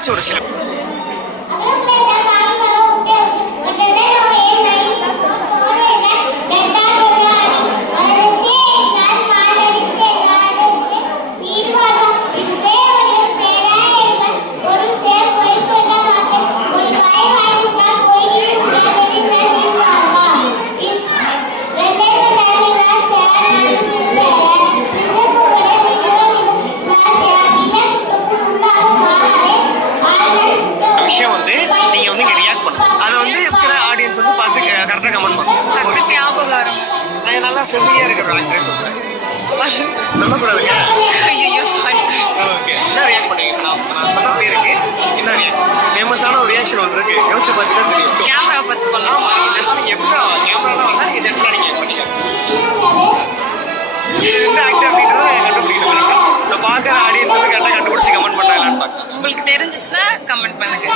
ஏதாச்சும் ஒரு சில விஷயம் வந்து நீங்க வந்து இங்க ரியாக்ட் பண்ணணும். அதை வந்து இருக்கிற ஆடியன்ஸ் வந்து பார்த்து கரெக்டாக கமெண்ட் பண்ணணும். ஞாபகம் நான் நல்லா ஃபெமிலியா இருக்கிறேன் சொல்லக்கூடாதுங்க. ஐயோ சாரி. ஓகே, என்ன ரியாக்ட் பண்ணுவீங்க? நான் சொன்ன பேருக்கு என்ன ஃபேமஸான ஒரு ரியாக்ஷன் ஒன்று இருக்கு. யோசிச்சு பார்த்துட்டு தெரியும். கேமரா பத்தி பண்ணலாம். எப்படா கேமராலாம் வந்தால் இது எப்படி நீங்கள் பண்ணிக்க இது என்ன ஆக்டர் அப்படின்றத கண்டுபிடிக்கணும். ஸோ பார்க்குற ஆடியன்ஸ் வந்து கரெக்டாக கண்டுபிடிச்சி கமெண்ட் பண்ணலான்னு பார்க்கலாம். உங்களுக்கு தெரிஞ்சிச்சுன்னா கமெண்ட் பண்ணுங்க.